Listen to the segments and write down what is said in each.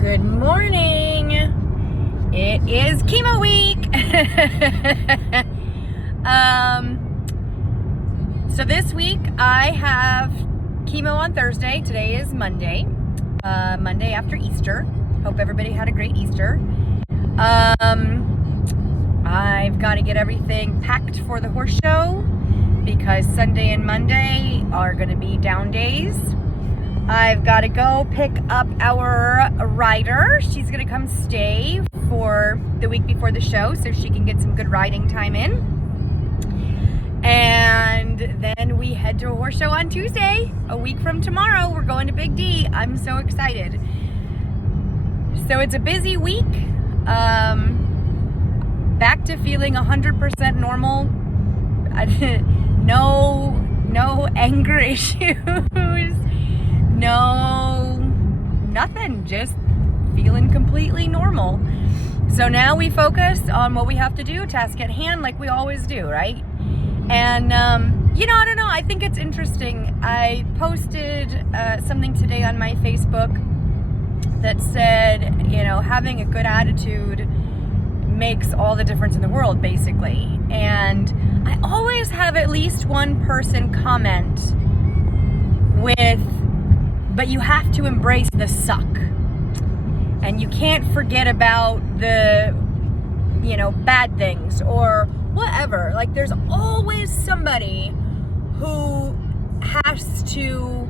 Good morning. It is chemo week. So this week I have chemo on Thursday. Today is Monday. Monday after Easter. Hope everybody had a great Easter. I've got to get everything packed for the horse show because Sunday and Monday are going to be down days. I've got to go pick up our rider. She's going to come stay for the week before the show so she can get some good riding time in. And then we head to a horse show on Tuesday, a week from tomorrow. We're going to Big D. I'm so excited. So it's a busy week. Back to feeling 100% normal. No anger issues. No, nothing, just feeling completely normal. So now we focus on what we have to do, task at hand, like we always do, right? And, I don't know, I think it's interesting. I posted something today on my Facebook that said, having a good attitude makes all the difference in the world, basically. And I always have at least one person comment with, but you have to embrace the suck. And you can't forget about the, bad things or whatever. Like, there's always somebody who has to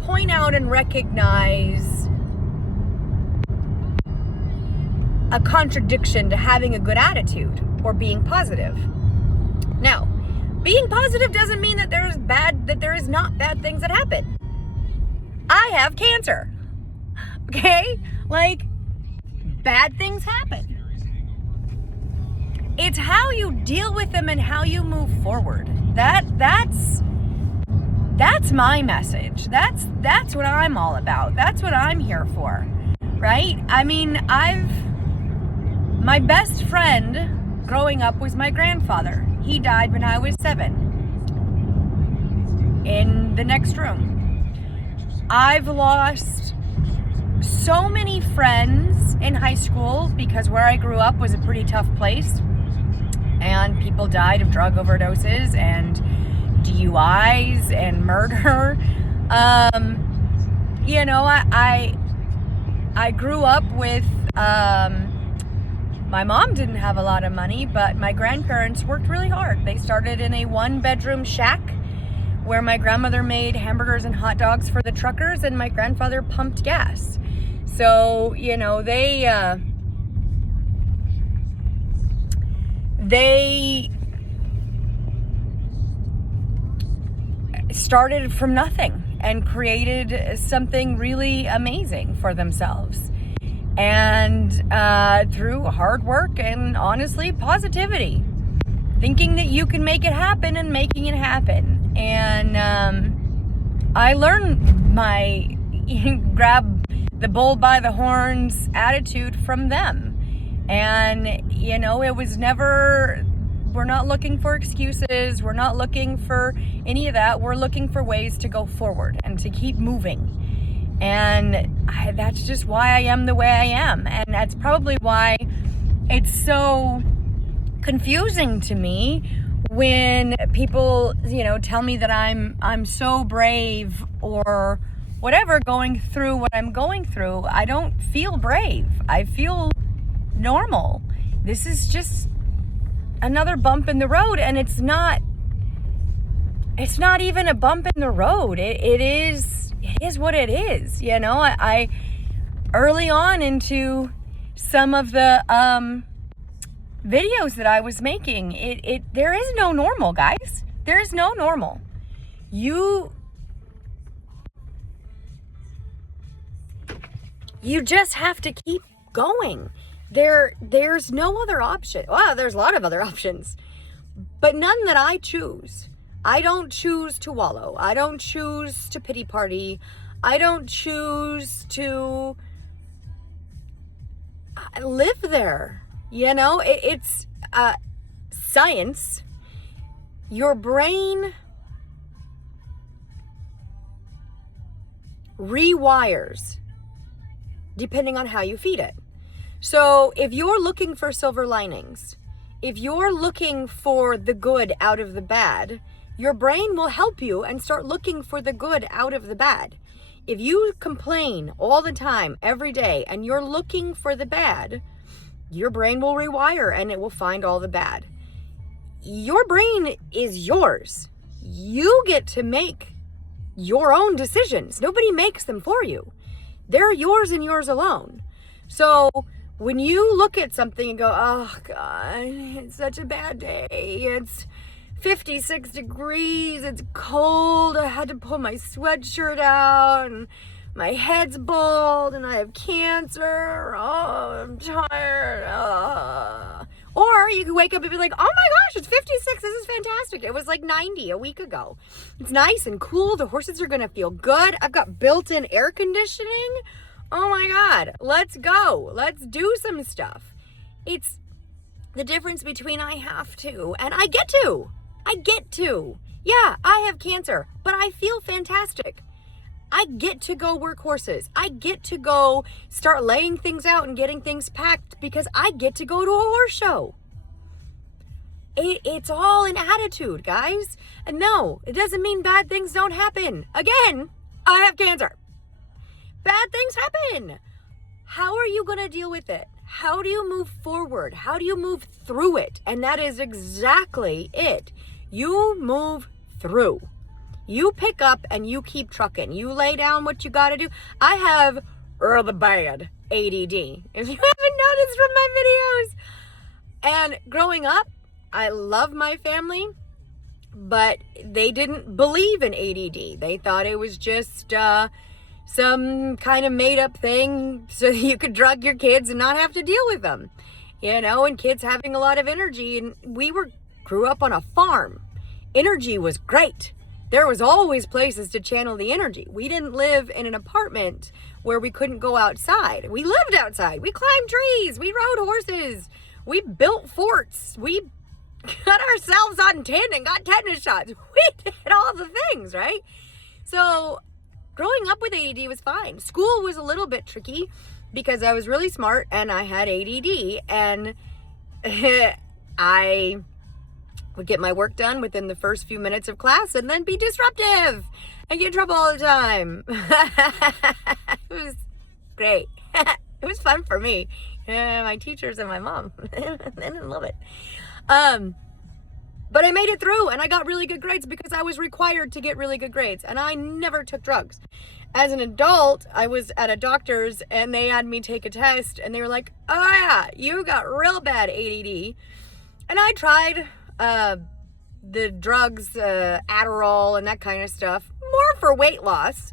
point out and recognize a contradiction to having a good attitude or being positive. Now, being positive doesn't mean that there is not bad things that happen. I have cancer, okay? Like, bad things happen. It's how you deal with them and how you move forward. That's my message. That's what I'm all about. That's what I'm here for, right? I mean, my best friend growing up was my grandfather. He died when I was 7 in the next room. I've lost so many friends in high school because where I grew up was a pretty tough place and people died of drug overdoses and DUIs and murder. I grew up with, my mom didn't have a lot of money, but my grandparents worked really hard. They started in a 1-bedroom shack where my grandmother made hamburgers and hot dogs for the truckers and my grandfather pumped gas. So, they started from nothing and created something really amazing for themselves. And through hard work and honestly positivity, thinking that you can make it happen and making it happen. And I learned my grab the bull by the horns attitude from them. And, it was never, we're not looking for excuses. We're not looking for any of that. We're looking for ways to go forward and to keep moving. And that's just why I am the way I am. And that's probably why it's so confusing to me when people, tell me that I'm so brave or whatever going through what I'm going through. I don't feel brave. I feel normal. This is just another bump in the road, and it's not even a bump in the road. It is what it is. I early on into some of the videos that I was making, there is no normal, guys. There is no normal. You just have to keep going. There's no other option. Well, there's a lot of other options, but none that I choose. I don't choose to wallow. I don't choose to pity party. I don't choose to live there. It's science. Your brain rewires depending on how you feed it. So if you're looking for silver linings, if you're looking for the good out of the bad, your brain will help you and start looking for the good out of the bad. If you complain all the time, every day, and you're looking for the bad, your brain will rewire and it will find all the bad. Your brain is yours. You get to make your own decisions. Nobody makes them for you. They're yours and yours alone. So when you look at something and go, oh God, it's such a bad day. It's 56 degrees. It's cold. I had to pull my sweatshirt out and my head's bald and I have cancer. Oh, I'm tired. Or you can wake up and be like, oh my gosh, it's 56. This is fantastic. It was like 90 a week ago. It's nice and cool. The horses are going to feel good. I've got built-in air conditioning. Oh my God, let's go. Let's do some stuff. It's the difference between I have to and I get to. I get to. Yeah, I have cancer, but I feel fantastic. I get to go work horses. I get to go start laying things out and getting things packed because I get to go to a horse show. It's all an attitude, guys. And no, it doesn't mean bad things don't happen. Again, I have cancer. Bad things happen. How are you going to deal with it? How do you move forward? How do you move through it? And that is exactly it. You move through. You pick up and you keep trucking. You lay down what you got to do. I have the bad ADD, if you haven't noticed from my videos. And growing up, I love my family, but they didn't believe in ADD. They thought it was just some kind of made up thing so you could drug your kids and not have to deal with them. You know, and kids having a lot of energy. And we grew up on a farm. Energy was great. There was always places to channel the energy. We didn't live in an apartment where we couldn't go outside. We lived outside. We climbed trees. We rode horses. We built forts. We got ourselves on tin and got tetanus shots. We did all the things, right? So growing up with ADD was fine. School was a little bit tricky because I was really smart and I had ADD, and I would get my work done within the first few minutes of class and then be disruptive and get in trouble all the time. It was great. It was fun for me. My teachers and my mom. They didn't love it. But I made it through and I got really good grades because I was required to get really good grades, and I never took drugs. As an adult, I was at a doctor's and they had me take a test and they were like, oh yeah, you got real bad ADD. And I tried the drugs, Adderall and that kind of stuff, more for weight loss.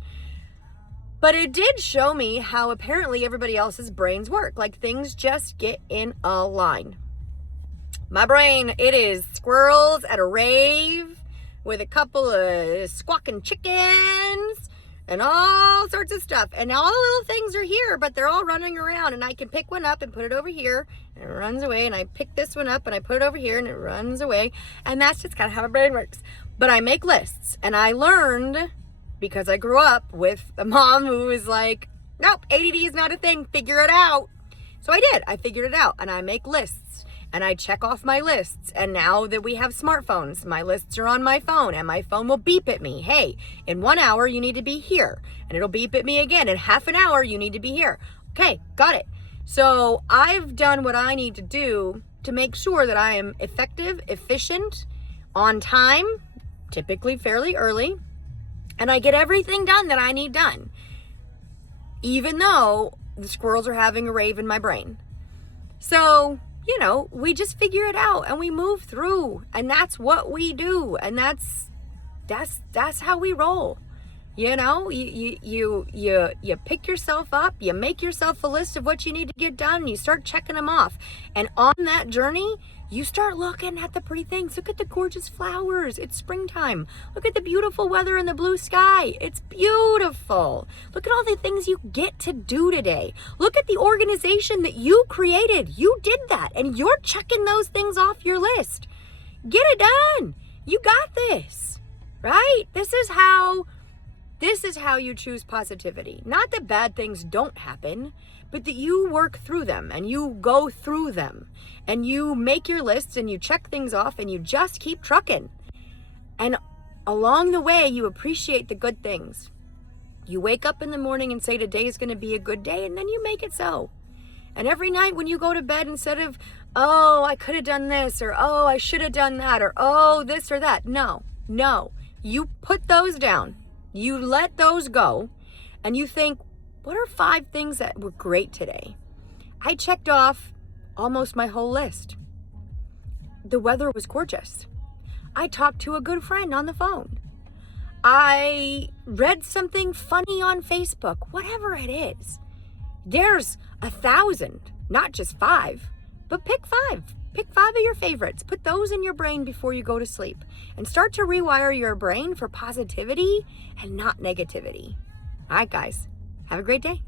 But it did show me how apparently everybody else's brains work. Like, things just get in a line. My brain, it is squirrels at a rave with a couple of squawking chickens and all sorts of stuff. And all the little things are here, but they're all running around, and I can pick one up and put it over here and it runs away, and I pick this one up and I put it over here and it runs away. And that's just kind of how my brain works. But I make lists, and I learned, because I grew up with a mom who was like, nope, ADD is not a thing, figure it out. So I did. I figured it out, and I make lists, and I check off my lists. And now that we have smartphones, my lists are on my phone, and my phone will beep at me. Hey, in 1 hour, you need to be here. And it'll beep at me again. In half an hour, you need to be here. Okay, got it. So I've done what I need to do to make sure that I am effective, efficient, on time, typically fairly early, and I get everything done that I need done, even though the squirrels are having a rave in my brain. So, you know, we just figure it out and we move through, and that's what we do, and that's how we roll. You know, you pick yourself up, you make yourself a list of what you need to get done, and you start checking them off. And on that journey, you start looking at the pretty things. Look at the gorgeous flowers. It's springtime. Look at the beautiful weather and the blue sky. It's beautiful. Look at all the things you get to do today. Look at the organization that you created. You did that, and you're checking those things off your list. Get it done. You got this, right? This is how This is how you choose positivity. Not that bad things don't happen, but that you work through them and you go through them and you make your lists and you check things off and you just keep trucking. And along the way, you appreciate the good things. You wake up in the morning and say today is going to be a good day, and then you make it so. And every night when you go to bed, instead of, oh, I could have done this, or oh, I should have done that, or oh, this or that. No. You put those down. You let those go. And you think, what are 5 things that were great today? I checked off almost my whole list. The weather was gorgeous. I talked to a good friend on the phone. I read something funny on Facebook, whatever it is. There's 1,000, not just 5, but pick 5. Pick 5 of your favorites. Put those in your brain before you go to sleep and start to rewire your brain for positivity and not negativity. All right, guys, have a great day.